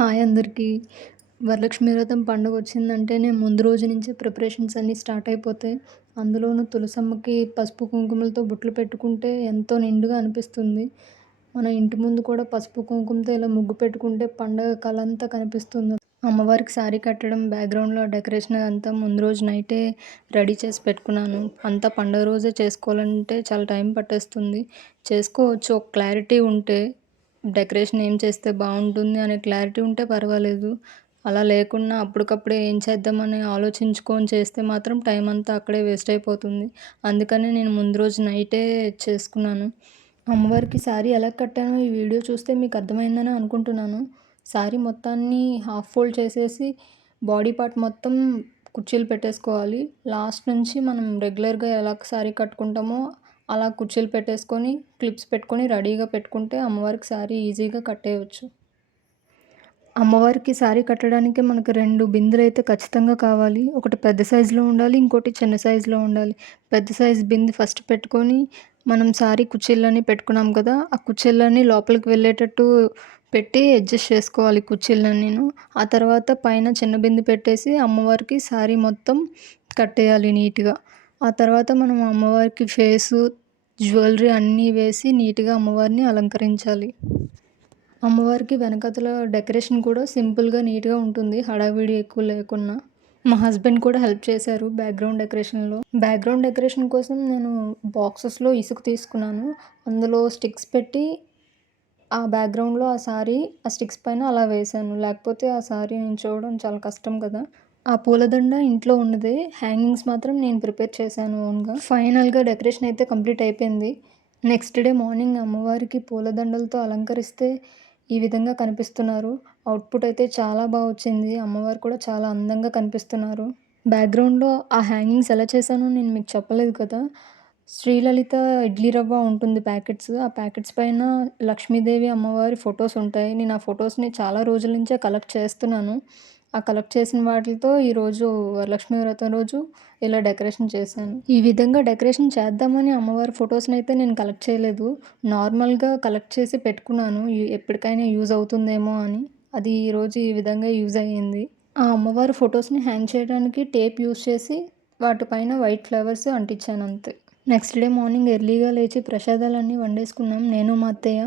Hi అందరికీ. వరలక్ష్మి వ్రతం పండుగొచ్చిందంటేనే ముందు రోజు నుంచే ప్రిపరేషన్స్ అన్నీ స్టార్ట్ అయిపోతాయి. అందులోనూ తులసమ్మకి పసుపు, కుంకుమలతో బొట్లు పెట్టుకుంటే ఎంతో నిండుగా అనిపిస్తుంది. మన ఇంటి ముందు కూడా పసుపు, కుంకుమతో ఇలా ముగ్గు పెట్టుకుంటే పండగ కళంతా కనిపిస్తుంది. అమ్మవారికి శారీ కట్టడం, బ్యాక్‌గ్రౌండ్‌లో డెకరేషన్ అదంతా ముందు రోజు నైటే రెడీ చేసి పెట్టుకున్నాను. అంతా పండుగ రోజే చేసుకోవాలంటే చాలా టైం పట్టేస్తుంది. చేసుకోవచ్చు ఒక క్లారిటీ ఉంటే. డెకరేషన్ ఏం చేస్తే బావుంటుంది అనే క్లారిటీ ఉంటే పర్వాలేదు. అలా లేకుండా అప్పటికప్పుడే ఏం చేద్దామని ఆలోచించుకొని చేస్తే మాత్రం టైం అంతా అక్కడే వేస్ట్ అయిపోతుంది. అందుకనే నేను ముందు రోజు నైటే చేసుకున్నాను. అమ్మవారికి శారీ ఎలా కట్టానో ఈ వీడియో చూస్తే మీకు అర్థమైందని అనుకుంటున్నాను. శారీ మొత్తాన్ని హాఫ్ ఫోల్డ్ చేసేసి బాడీ పార్ట్ మొత్తం కుర్చీలు పెట్టేసుకోవాలి. లాస్ట్ నుంచి మనం రెగ్యులర్‌గా ఎలా శారీ కట్టుకుంటామో అలా కుర్చీలు పెట్టేసుకొని, క్లిప్స్ పెట్టుకొని రెడీగా పెట్టుకుంటే అమ్మవారికి శారీ ఈజీగా కట్టేయొచ్చు. అమ్మవారికి శారీ కట్టడానికి మనకు 2 బిందెలైతే ఖచ్చితంగా కావాలి. ఒకటి పెద్ద సైజులో ఉండాలి. ఇంకోటి చిన్న సైజులో ఉండాలి. పెద్ద సైజు బిందె ఫస్ట్ పెట్టుకొని, మనం శారీ కుర్చీలన్నీ పెట్టుకున్నాం కదా! ఆ కుర్చీలన్నీ లోపలికి వెళ్ళేటట్టు పెట్టి అడ్జస్ట్ చేసుకోవాలి కుర్చీలన్నీను. ఆ తర్వాత పైన చిన్న బిందె పెట్టేసి అమ్మవారికి శారీ మొత్తం కట్టేయాలి నీట్‌గా. ఆ తర్వాత మనం అమ్మవారికి ఫేసు, జ్యువెలరీ అన్నీ వేసి నీట్‌గా అమ్మవారిని అలంకరించాలి. అమ్మవారికి వెనకాతల డెకరేషన్ కూడా సింపుల్‌గా, నీట్‌గా ఉంటుంది. హడావిడి ఎక్కువ లేకున్నా. మా హస్బెండ్ కూడా హెల్ప్ చేశారు బ్యాక్‌గ్రౌండ్ డెకరేషన్‌లో. బ్యాక్‌గ్రౌండ్ డెకరేషన్ కోసం నేను బాక్సెస్‌లో ఇసుక తీసుకున్నాను. అందులో స్టిక్స్ పెట్టి ఆ బ్యాక్‌గ్రౌండ్‌లో ఆ శారీ ఆ స్టిక్స్ పైన అలా వేశాను. లేకపోతే ఆ శారీ నించోవడం చాలా కష్టం కదా! ఆ పూలదండ ఇంట్లో ఉన్నదే. హ్యాంగింగ్స్ మాత్రం నేను ప్రిపేర్ చేశాను ఓన్‌గా. ఫైనల్‌గా డెకరేషన్ అయితే కంప్లీట్ అయిపోయింది. నెక్స్ట్ డే మార్నింగ్ అమ్మవారికి పూలదండలతో అలంకరిస్తే ఈ విధంగా కనిపిస్తున్నారు. అవుట్‌పుట్ అయితే చాలా వచ్చింది. అమ్మవారు కూడా చాలా అందంగా కనిపిస్తున్నారు. బ్యాక్‌గ్రౌండ్‌లో ఆ హ్యాంగింగ్స్ ఎలా చేశానో నేను మీకు చెప్పలేదు కదా! శ్రీలలిత ఇడ్లీ రవ్వ ఉంటుంది ప్యాకెట్స్. ఆ ప్యాకెట్స్ పైన లక్ష్మీదేవి, అమ్మవారి ఫోటోస్ ఉంటాయి. నేను ఆ ఫోటోస్‌ని చాలా రోజుల నుంచే కలెక్ట్ చేస్తున్నాను. ఆ కలెక్ట్ చేసిన వాటిలతో ఈరోజు వరలక్ష్మి వ్రతం రోజు ఇలా డెకరేషన్ చేశాను. ఈ విధంగా డెకరేషన్ చేద్దామని అమ్మవారి ఫోటోస్‌నైతే నేను కలెక్ట్ చేయలేదు. నార్మల్‌గా కలెక్ట్ చేసి పెట్టుకున్నాను. ఎప్పటికైనా యూజ్ అవుతుందేమో అని. అది ఈరోజు ఈ విధంగా యూజ్ అయ్యింది. ఆ అమ్మవారి ఫోటోస్‌ని హ్యాంగ్ చేయడానికి టేప్ యూజ్ చేసి వాటిపైన వైట్ ఫ్లవర్స్ అంటించాను అంతే. నెక్స్ట్ డే మార్నింగ్ ఎర్లీగా లేచి ప్రసాదాలన్నీ వండేసుకున్నాం. నేను మా అత్తయ్య.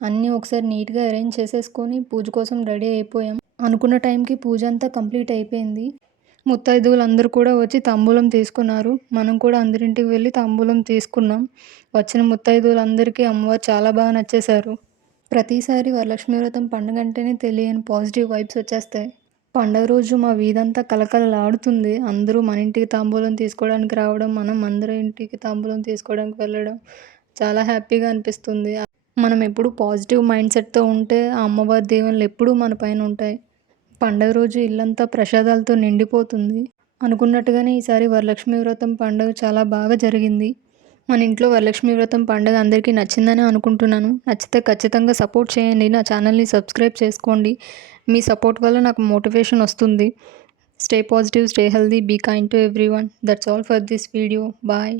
అన్నీ ఒకసారి నీట్‌గా అరేంజ్ చేసేసుకొని పూజ కోసం రెడీ అయిపోయాం. అనుకున్న టైంకి పూజ అంతా కంప్లీట్ అయిపోయింది. ముత్తైదువులందరూ కూడా వచ్చి తాంబూలం తీసుకున్నారు. మనం కూడా అందరింటికి వెళ్ళి తాంబూలం తీసుకున్నాం. వచ్చిన ముత్తైదువులందరికీ అమ్మవారు చాలా బాగా నచ్చేశారు. ప్రతిసారి వరలక్ష్మి వ్రతం పండుగంటేనే తెలియని పాజిటివ్ వైబ్స్ వచ్చేస్తాయి. పండుగ రోజు మా వీధంతా కళకళలాడుతుంది. అందరూ మన ఇంటికి తాంబూలం తీసుకోవడానికి రావడం, మనం అందరి ఇంటికి తాంబూలం తీసుకోవడానికి వెళ్ళడం చాలా హ్యాపీగా అనిపిస్తుంది. మనం ఎప్పుడూ పాజిటివ్ మైండ్ సెట్‌తో ఉంటే ఆ అమ్మవారి దీవెనలు ఎప్పుడూ మన పైన ఉంటాయి. పండుగ రోజు ఇల్లంతా ప్రసాదాలతో నిండిపోతుంది. అనుకున్నట్టుగానే ఈసారి వరలక్ష్మి వ్రతం పండుగ చాలా బాగా జరిగింది. మన ఇంట్లో వరలక్ష్మి వ్రతం పండుగ అందరికీ నచ్చిందని అనుకుంటున్నాను. నచ్చితే ఖచ్చితంగా సపోర్ట్ చేయండి. నా ఛానల్‌ని సబ్స్క్రైబ్ చేసుకోండి. మీ సపోర్ట్ వల్ల నాకు మోటివేషన్ వస్తుంది. Stay positive, stay healthy, be kind to everyone. That's all for this video. Bye.